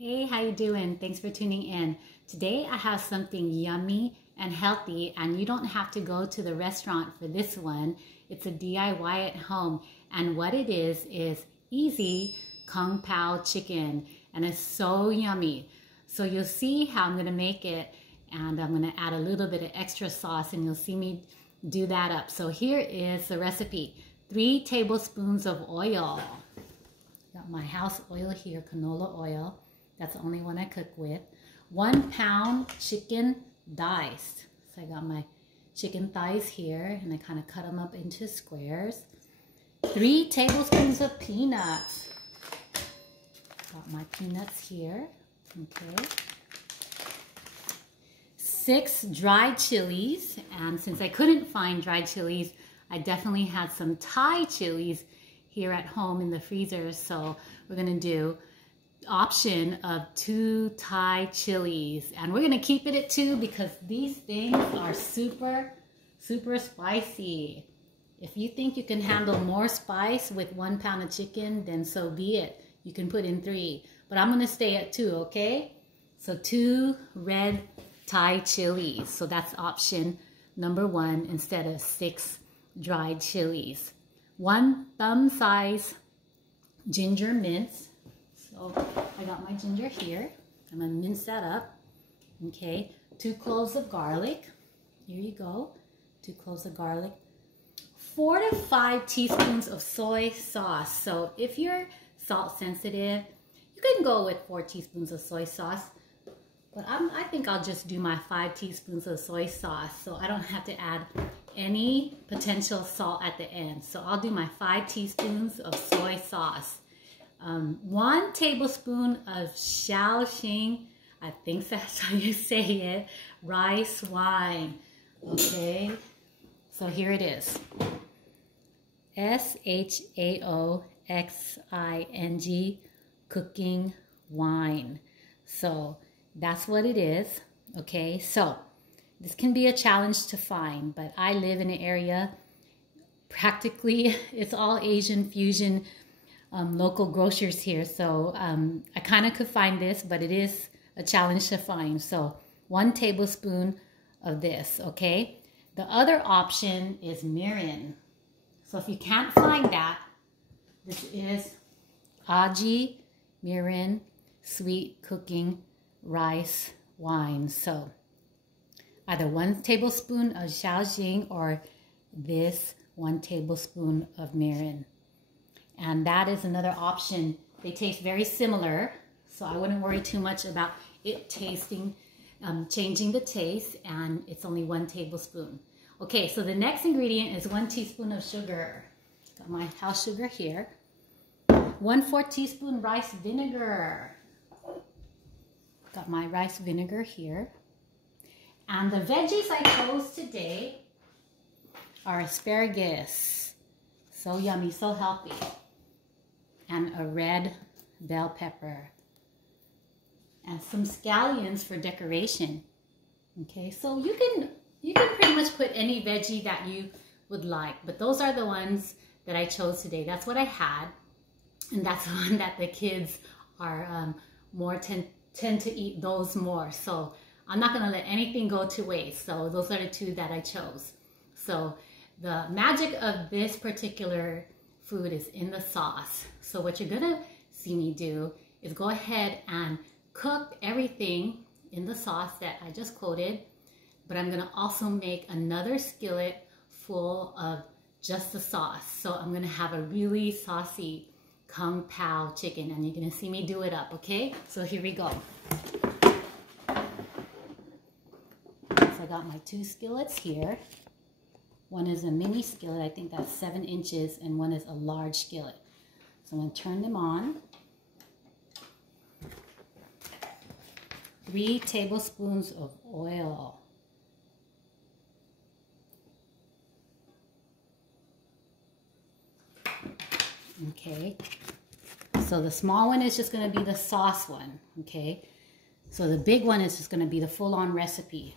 Hey, how you doing? Thanks for tuning in. Today I have something yummy and healthy, and you don't have to go to the restaurant for this one. It's a DIY at home, and what it is easy kung pao chicken, and it's so yummy. So you'll see how I'm gonna make it, and I'm gonna add a little bit of extra sauce, and you'll see me do that up. So here is the recipe. 3 tablespoons of oil. Got my house oil here, canola oil. That's the only one I cook with. 1 pound chicken diced. So I got my chicken thighs here, and I kind of cut them up into squares. 3 tablespoons of peanuts. Got my peanuts here, okay. 6 dried chilies, and since I couldn't find dried chilies, I definitely had some Thai chilies here at home in the freezer, so we're gonna do option of 2 Thai chilies, and we're gonna keep it at 2 because these things are super spicy. If you think you can handle more spice with 1 pound of chicken, then so be it. You can put in 3, but I'm gonna stay at 2, okay? So 2 red Thai chilies, so that's option number 1 instead of 6 dried chilies. 1 thumb size ginger mince. So I got my ginger here. I'm gonna mince that up. Okay, 2 cloves of garlic. Here you go, 2 cloves of garlic. 4 to 5 teaspoons of soy sauce. So if you're salt sensitive, you can go with 4 teaspoons of soy sauce. But I think I'll just do my 5 teaspoons of soy sauce, so I don't have to add any potential salt at the end. So I'll do my 5 teaspoons of soy sauce. 1 tablespoon of shaoxing, I think that's how you say it, rice wine. Okay, so here it is. SHAOXING cooking wine. So that's what it is. Okay, so this can be a challenge to find, but I live in an area, practically it's all Asian fusion local grocers here. So I kind of could find this, but it is a challenge to find. So 1 tablespoon of this, okay? The other option is mirin. So if you can't find that, this is aji mirin sweet cooking rice wine. So either 1 tablespoon of shaoxing or this 1 tablespoon of mirin. And that is another option. They taste very similar, so I wouldn't worry too much about it tasting, changing the taste, and it's only 1 tablespoon. Okay, so the next ingredient is 1 teaspoon of sugar. Got my house sugar here. 1/4 teaspoon rice vinegar. Got my rice vinegar here. And the veggies I chose today are asparagus. So yummy, so healthy. And a red bell pepper. And some scallions for decoration. Okay, so you can pretty much put any veggie that you would like, but those are the ones that I chose today. That's what I had, and that's the one that the kids are tend to eat those more. So I'm not gonna let anything go to waste. So those are the 2 that I chose. So the magic of this particular food is in the sauce. So what you're gonna see me do is go ahead and cook everything in the sauce that I just quoted, but I'm gonna also make another skillet full of just the sauce. So I'm gonna have a really saucy kung pao chicken, and you're gonna see me do it up, okay? So here we go. So I got my 2 skillets here. One is a mini skillet, I think that's 7 inches, and one is a large skillet. So I'm gonna turn them on. 3 tablespoons of oil. Okay, so the small one is just gonna be the sauce one, okay? So the big one is just gonna be the full-on recipe.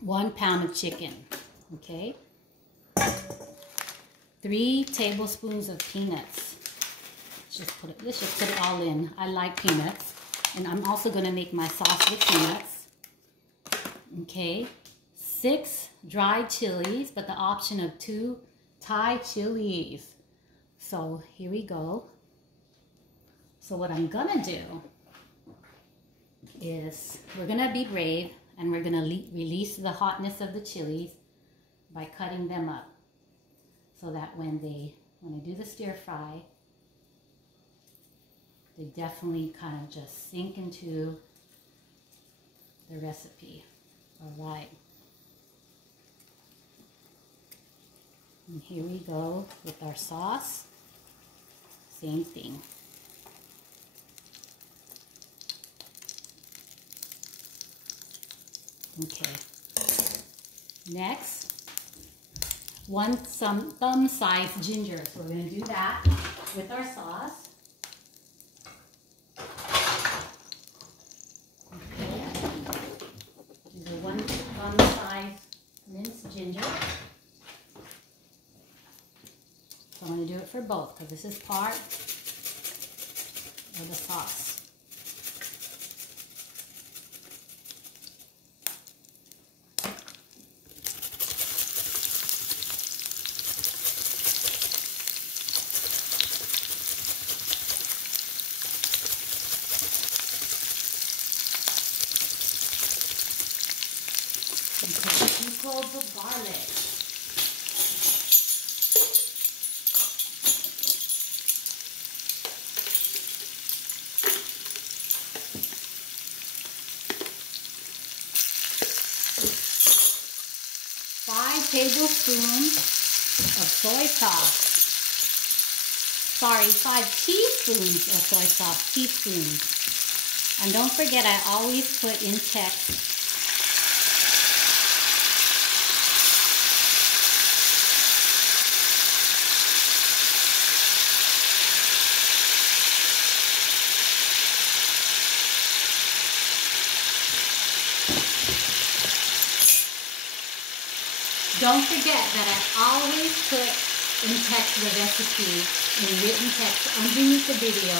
1 pound of chicken, okay? 3 tablespoons of peanuts. Let's just put it all in. I like peanuts. And I'm also going to make my sauce with peanuts. Okay. 6 dried chilies, but the option of 2 Thai chilies. So here we go. So what I'm going to do is we're going to be brave and we're going to release the hotness of the chilies by cutting them up. So that when I do the stir fry, they definitely kind of just sink into the recipe. All right. And here we go with our sauce. Same thing. Okay. Next, some thumb-sized ginger. So we're going to do that with our sauce. Okay. These are 1 thumb-sized minced ginger. So I'm going to do it for both because this is part of the sauce. And take a few cloves of garlic. Tablespoons of soy sauce. Sorry, 5 teaspoons of soy sauce, teaspoons. And don't forget, I always put in text Don't forget that I always put in text the recipe in written text underneath the video,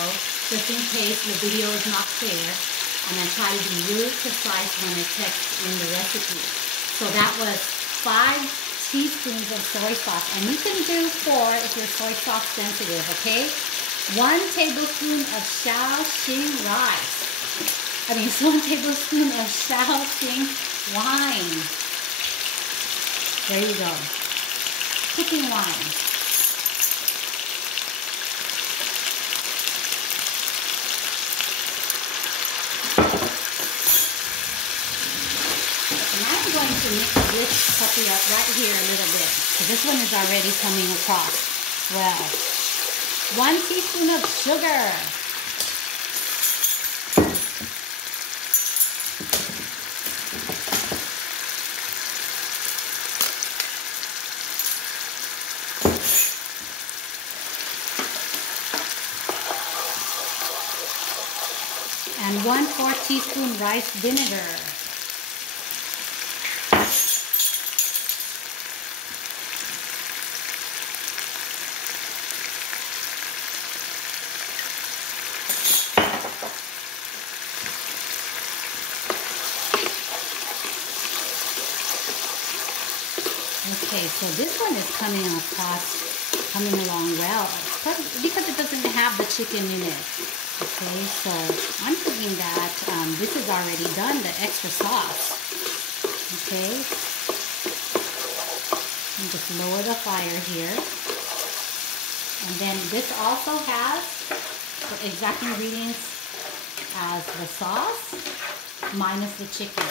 just in case the video is not clear, and I try to be really precise when I text in the recipe. So that was 5 teaspoons of soy sauce, and you can do 4 if you're soy sauce sensitive, okay? 1 tablespoon of shaoxing rice. 1 tablespoon of shaoxing wine. There you go. Cooking wine. And I'm going to mix this puppy up right here a little bit, because this one is already coming across well. 1 teaspoon of sugar. And 1/4 teaspoon rice vinegar. Okay, so this one is coming along well, because it doesn't have the chicken in it. Okay, so I'm thinking that this is already done, the extra sauce. Okay, and just lower the fire here. And then this also has the exact ingredients as the sauce, minus the chicken.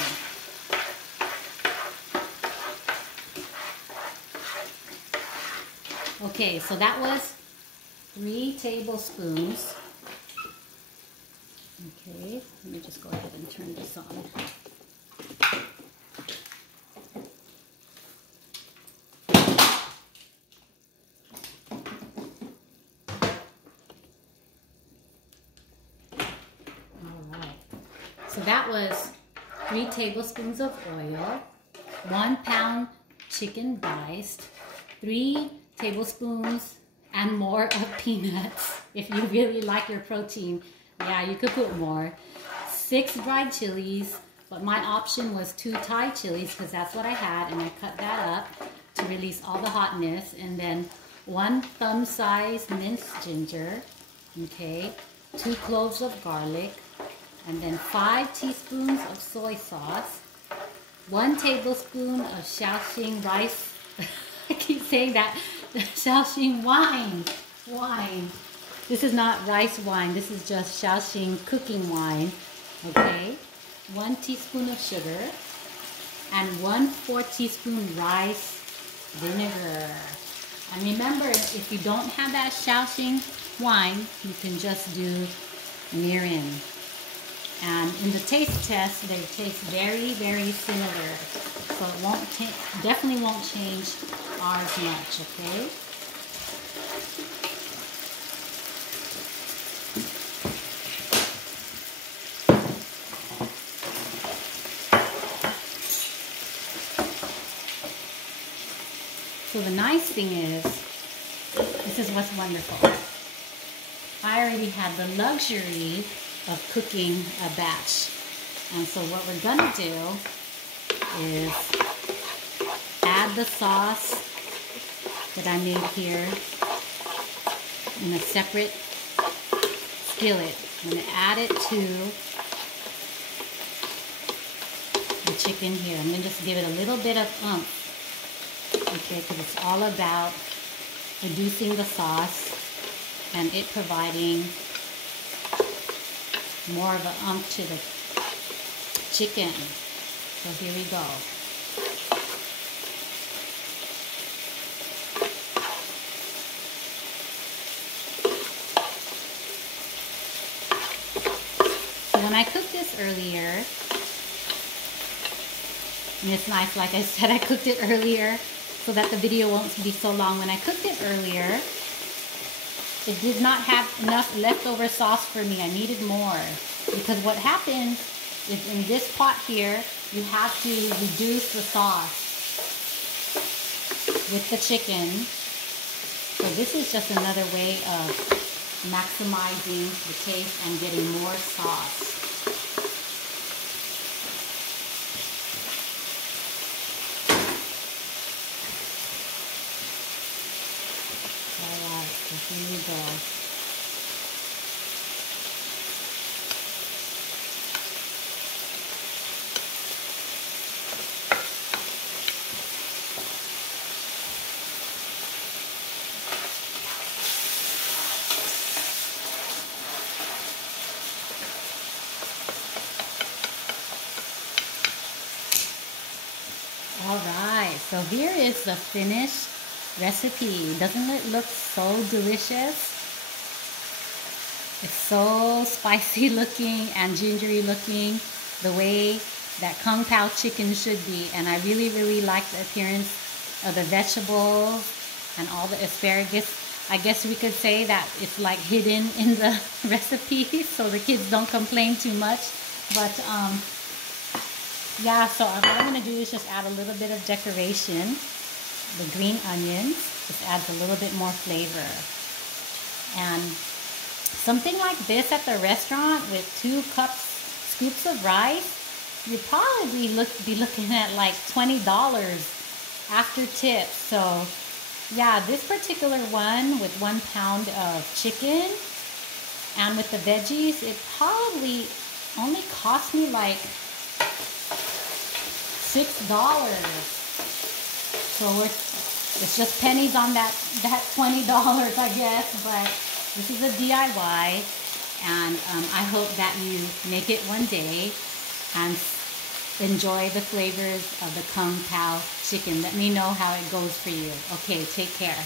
Okay, so that was 3 tablespoons. Okay, let me just go ahead and turn this on. All right, so that was 3 tablespoons of oil, 1 pound chicken diced, 3 tablespoons and more of peanuts. If you really like your protein, yeah, you could put more. 6 dried chilies, but my option was 2 Thai chilies because that's what I had, and I cut that up to release all the hotness. And then 1 thumb-sized minced ginger, okay, 2 cloves of garlic, and then 5 teaspoons of soy sauce, 1 tablespoon of shaoxing rice. I keep saying that. Shaoxing wine. This is not rice wine. This is just shaoxing cooking wine. Okay. 1 teaspoon of sugar and 1/4 teaspoon rice vinegar. And remember, if you don't have that shaoxing wine, you can just do mirin. And in the taste test, they taste very, very similar. So it won't definitely won't change ours much, okay? So the nice thing is, this is what's wonderful. I already had the luxury of cooking a batch. And so what we're gonna do is add the sauce that I made here in a separate skillet. I'm gonna add it to the chicken here. I'm gonna just give it a little bit of oomph. Okay, because it's all about reducing the sauce and it providing more of an oomph to the chicken. So here we go. So when I cooked this earlier, and it's nice, like I said, I cooked it earlier so that the video won't be so long. When I cooked it earlier, it did not have enough leftover sauce for me. I needed more. Because what happens is in this pot here, you have to reduce the sauce with the chicken. So this is just another way of maximizing the taste and getting more sauce. Here we go. All right, so here is the finished recipe. Doesn't it look so delicious? It's so spicy looking and gingery looking, the way that kung pao chicken should be. And I really, really like the appearance of the vegetables and all the asparagus. I guess we could say that it's like hidden in the recipe so the kids don't complain too much. But yeah, so what I'm going to do is just add a little bit of decoration. The green onions just adds a little bit more flavor. And something like this at the restaurant with 2 scoops of rice, you'd probably be looking at like $20 after tips. So yeah, this particular one with 1 pound of chicken and with the veggies, it probably only cost me like $6. So it's just pennies on that $20, I guess. But this is a DIY, and I hope that you make it one day and enjoy the flavors of the kung pao chicken. Let me know how it goes for you. Okay, take care.